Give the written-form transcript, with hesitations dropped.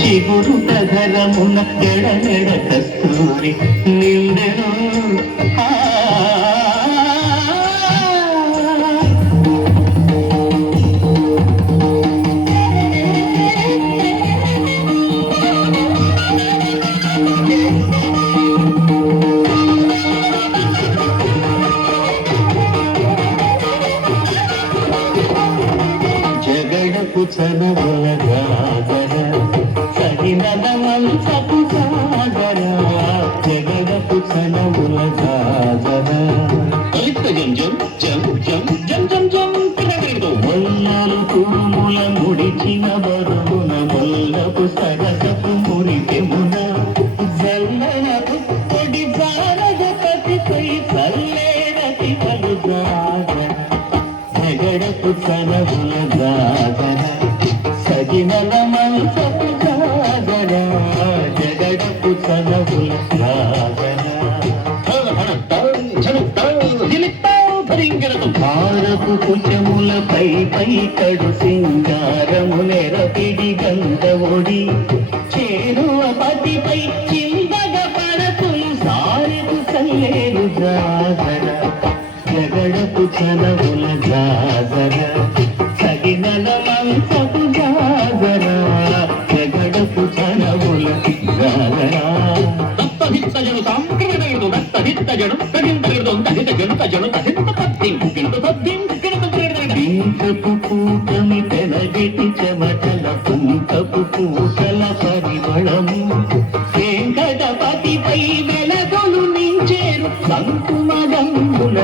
చిగురు ప్రధరమున ఎడమెడ కస్తూరి నిండెను జగడపు చనముల గాగర సగినల మంచపు సాగర జగడపు చనముల గాగర మొల్లలు కురుముల ముడిచిన బరువున మొల్లపు సరసపు మురికెమున జల్లనపు పొడి జారద కతిపై సల్లేరతి పలు జాగర జగడపు చనముల గాగర సగినల మంచపు సాగర జగడపు చనముల గాగర భారపు కుచములపై కడు సింగారము నెరపిడి గంధవుడి చేరువ పతిపై చిందగ పరపులు సారెపు సల్లేరు జాగర జగడపు చనముల జాగర సగినల మంచపు జాగర జగడపు చనముల జాగర పింకపు పూటమి పెనగిటి చెమటల కుంకపు పూటల పరిమళము వెంకటపతిపై వెలగొలు నించేరు సంకుమగంగుల